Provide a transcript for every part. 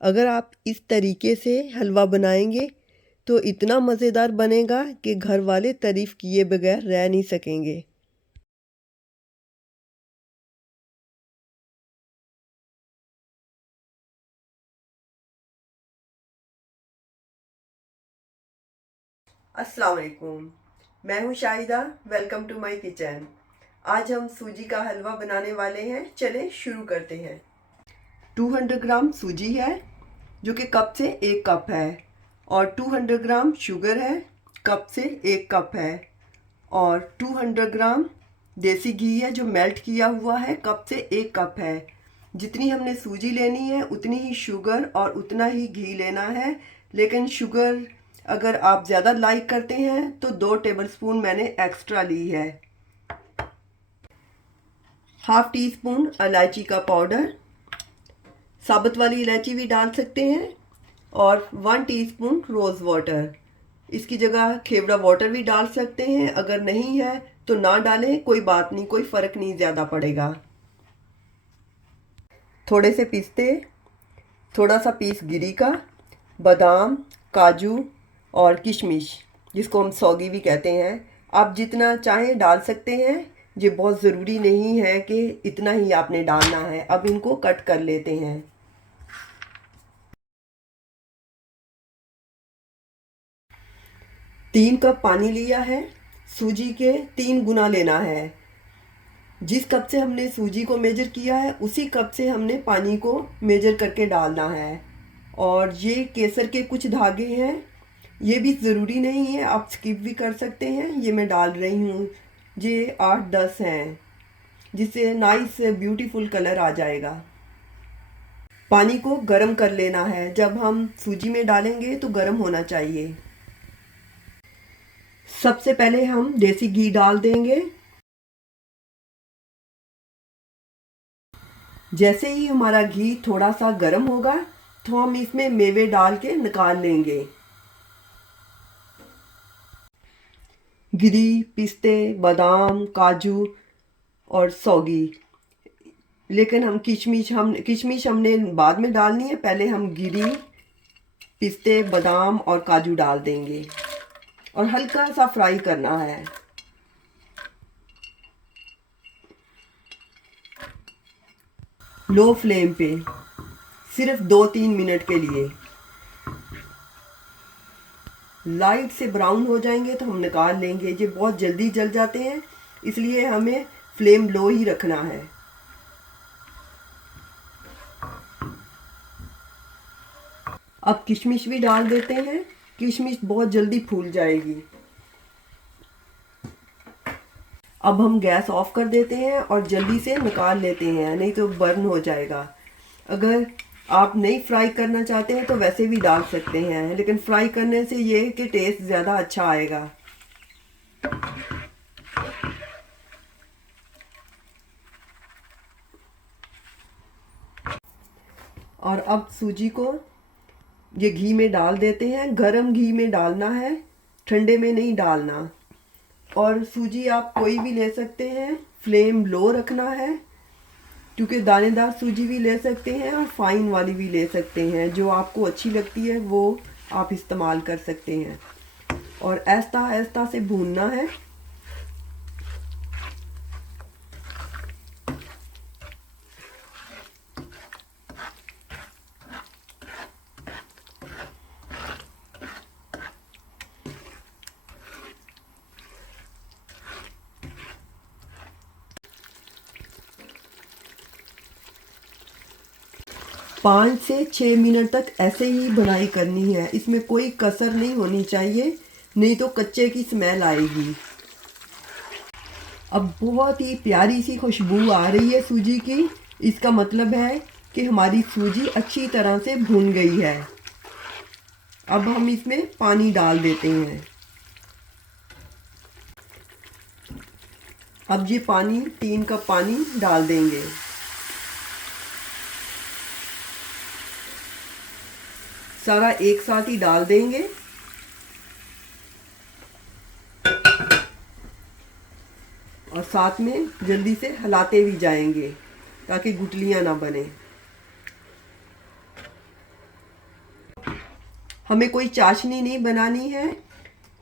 अगर आप इस तरीके से हलवा बनाएंगे तो इतना मज़ेदार बनेगा कि घर वाले तारीफ़ किए बगैर रह नहीं सकेंगे। अस्सलाम वालेकुम, मैं हूँ Shahida. Welcome to my kitchen. आज हम सूजी का हलवा बनाने वाले हैं। चलें शुरू करते हैं। 200 ग्राम सूजी है जो कि कप से 1 कप है, और 200 ग्राम शुगर है, कप से 1 कप है, और 200 ग्राम देसी घी है जो मेल्ट किया हुआ है, कप से 1 कप है। जितनी हमने सूजी लेनी है उतनी ही शुगर और उतना ही घी लेना है, लेकिन शुगर अगर आप ज़्यादा लाइक करते हैं तो 2 टेबलस्पून मैंने एक्स्ट्रा ली है। हाफ टी स्पून इलायची का पाउडर, साबुत वाली इलायची भी डाल सकते हैं, और 1 टीस्पून रोज़ वाटर। इसकी जगह खेवड़ा वाटर भी डाल सकते हैं, अगर नहीं है तो ना डालें, कोई बात नहीं, कोई फ़र्क नहीं ज़्यादा पड़ेगा। थोड़े से पिस्ते, थोड़ा सा पीस गिरी का, बादाम, काजू और किशमिश जिसको हम सौगी भी कहते हैं, आप जितना चाहें डाल सकते हैं। ये बहुत ज़रूरी नहीं है कि इतना ही आपने डालना है। अब इनको कट कर लेते हैं। 3 कप पानी लिया है, सूजी के 3 गुना लेना है। जिस कप से हमने सूजी को मेजर किया है उसी कप से हमने पानी को मेजर करके डालना है। और ये केसर के कुछ धागे हैं, ये भी ज़रूरी नहीं है, आप स्किप भी कर सकते हैं। ये मैं डाल रही हूँ, ये 8-10 हैं, जिससे नाइस ब्यूटीफुल कलर आ जाएगा। पानी को गर्म कर लेना है, जब हम सूजी में डालेंगे तो गर्म होना चाहिए। सबसे पहले हम देसी घी डाल देंगे। जैसे ही हमारा घी थोड़ा सा गर्म होगा तो हम इसमें मेवे डाल के निकाल लेंगे। गिरी, पिस्ते, बादाम, काजू और सौगी। लेकिन किशमिश हमने बाद में डालनी है, पहले हम गिरी, पिस्ते, बादाम और काजू डाल देंगे और हल्का सा फ्राई करना है। लो फ्लेम पे सिर्फ 2-3 मिनट के लिए। लाइट से ब्राउन हो जाएंगे तो हम निकाल लेंगे। ये बहुत जल्दी जल जाते हैं, इसलिए हमें फ्लेम लो ही रखना है। अब किशमिश भी डाल देते हैं। किशमिश बहुत जल्दी फूल जाएगी। अब हम गैस ऑफ कर देते हैं और जल्दी से निकाल लेते हैं, नहीं तो बर्न हो जाएगा। अगर आप नहीं फ्राई करना चाहते हैं तो वैसे भी डाल सकते हैं, लेकिन फ्राई करने से ये कि टेस्ट ज़्यादा अच्छा आएगा। और अब सूजी को ये घी में डाल देते हैं। गरम घी में डालना है, ठंडे में नहीं डालना। और सूजी आप कोई भी ले सकते हैं, फ्लेम लो रखना है, क्योंकि दानेदार सूजी भी ले सकते हैं और फाइन वाली भी ले सकते हैं। जो आपको अच्छी लगती है वो आप इस्तेमाल कर सकते हैं। और आहिस्ता आहिस्ता से भूनना है। 5 से 6 मिनट तक ऐसे ही बुनाई करनी है। इसमें कोई कसर नहीं होनी चाहिए, नहीं तो कच्चे की स्मेल आएगी। अब बहुत ही प्यारी सी खुशबू आ रही है सूजी की। इसका मतलब है कि हमारी सूजी अच्छी तरह से भून गई है। अब हम इसमें पानी डाल देते हैं। अब ये पानी 3 कप पानी डाल देंगे। सारा एक साथ ही डाल देंगे। और साथ में जल्दी से हिलाते भी जाएंगे ताकि गुठलियाँ ना बने। हमें कोई चाशनी नहीं बनानी है,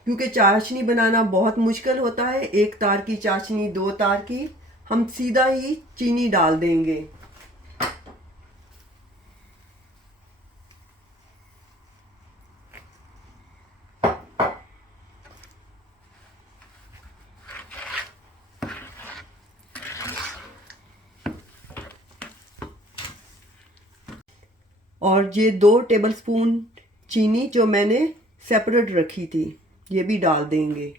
क्योंकि चाशनी बनाना बहुत मुश्किल होता है। एक तार की चाशनी, दो तार की, हम सीधा ही चीनी डाल देंगे। और ये 2 टेबलस्पून चीनी जो मैंने सेपरेट रखी थी, ये भी डाल देंगे।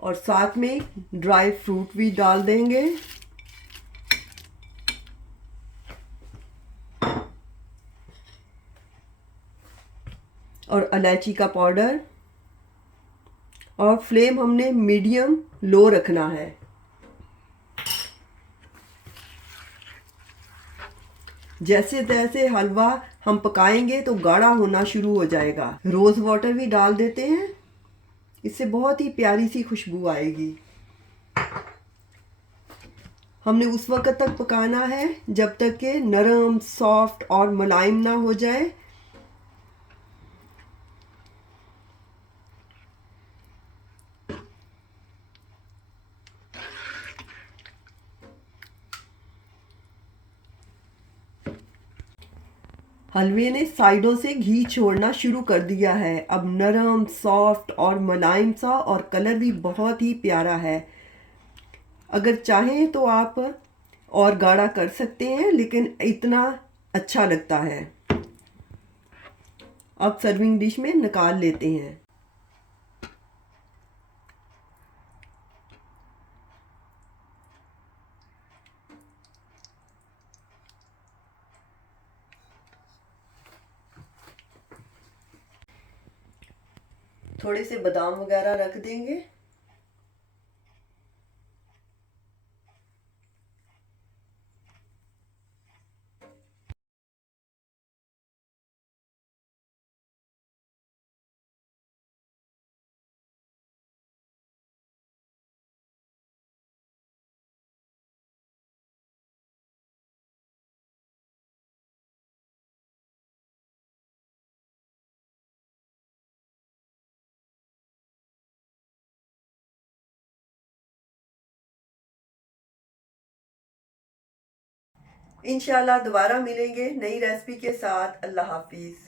और साथ में ड्राई फ्रूट भी डाल देंगे। और इलायची का पाउडर। और फ्लेम हमने मीडियम लो रखना है। जैसे जैसे हलवा हम पकाएंगे तो गाढ़ा होना शुरू हो जाएगा। रोज़ वाटर भी डाल देते हैं, इससे बहुत ही प्यारी सी खुशबू आएगी। हमने उस वक्त तक पकाना है जब तक कि नरम, सॉफ्ट और मुलायम ना हो जाए। हलवे ने साइडों से घी छोड़ना शुरू कर दिया है। अब नरम, सॉफ्ट और मुलायम सा, और कलर भी बहुत ही प्यारा है। अगर चाहें तो आप और गाढ़ा कर सकते हैं, लेकिन इतना अच्छा लगता है। अब सर्विंग डिश में निकाल लेते हैं। थोड़े से बादाम वगैरह रख देंगे। इंशाल्लाह दोबारा मिलेंगे नई रेसिपी के साथ। अल्लाह हाफिज़।